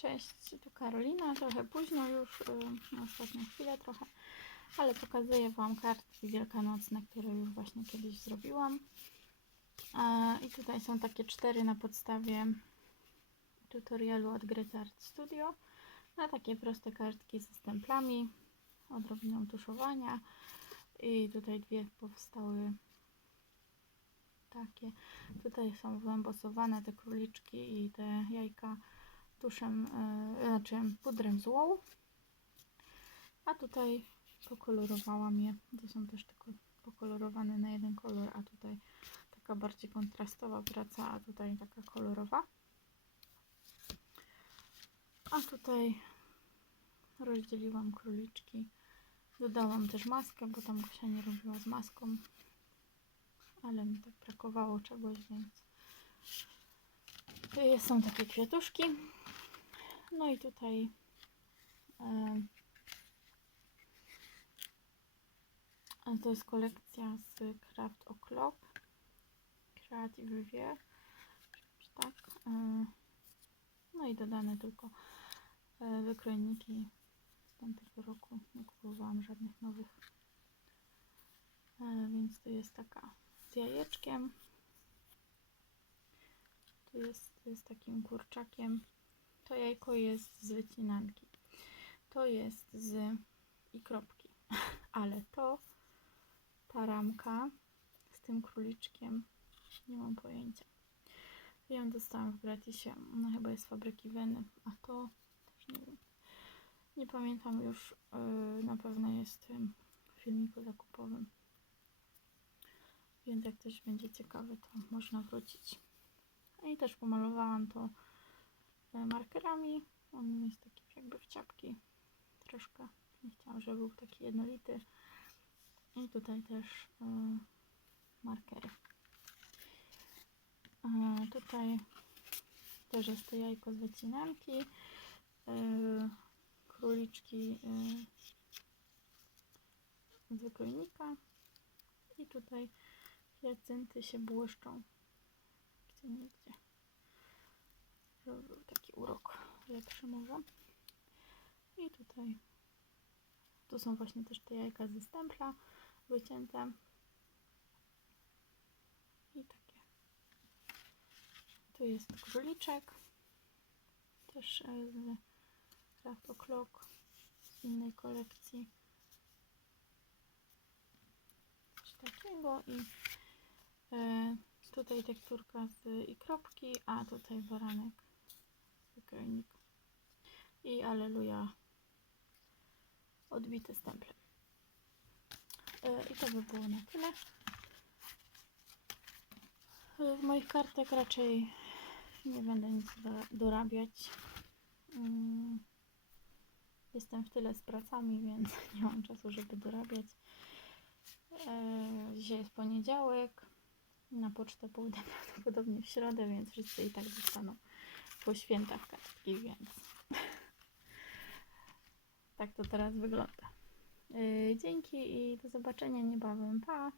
Cześć, tu Karolina. Trochę późno już, yy, na ostatnią chwilę trochę, ale pokazuję Wam kartki wielkanocne, które już właśnie kiedyś zrobiłam. E, I tutaj są takie cztery na podstawie tutorialu od Greta Art Studio. Na takie proste kartki ze stemplami, odrobiną tuszowania. I tutaj dwie powstały takie. Tutaj są wyembosowane te króliczki i te jajka tuszem, yy, znaczy pudrem złą. A tutaj pokolorowałam je. To są też tylko pokolorowane na jeden kolor, a tutaj taka bardziej kontrastowa praca, a tutaj taka kolorowa. A tutaj rozdzieliłam króliczki. Dodałam też maskę, bo tam Gosia nie robiła z maską. Ale mi tak brakowało czegoś, więc są takie kwiatuszki. No i tutaj to jest kolekcja z Craft O'Clock. Creative Review tak e, no i dodane tylko e, wykrojniki z tamtego roku. Nie kupowałam żadnych nowych. E, więc tu jest taka z jajeczkiem jest z takim kurczakiem to jajko jest z wycinanki. To jest z i kropki. Ale to ta ramka z tym króliczkiem nie mam pojęcia. Ją dostałam w gratisie. Ona chyba jest z fabryki Weny. A to też nie wiem. Nie pamiętam już. Yy, na pewno jest w filmiku zakupowym. Więc jak ktoś będzie ciekawy, to można wrócić. I też pomalowałam to e, markerami. On jest taki jakby w ciapki troszkę. Nie chciałam, żeby był taki jednolity. I tutaj też y, markery. E, tutaj też jest to jajko z wycinanki. Y, króliczki y, z wykrojnika. I tutaj hiacynty się błyszczą. Gdzie nigdzie żeby był taki urok lepszy może. I tutaj tu są właśnie też te jajka ze stempla wycięte. I takie. Tu jest króliczek. Też e, z Craft O'Clock z innej kolekcji. Coś takiego i e, tutaj tekturka z i kropki, a tutaj baranek wykrojnik. I aleluja odbite stemple. E, I to by było na tyle. E, W moich kartek raczej nie będę nic do- dorabiać. Mm, Jestem w tyle z pracami, więc nie mam czasu, żeby dorabiać. E, Dzisiaj jest poniedziałek. Na pocztę pójdę prawdopodobnie w środę, więc wszyscy i tak dostaną po świętach kartki, więc tak to teraz wygląda. Yy, dzięki i do zobaczenia niebawem. Pa!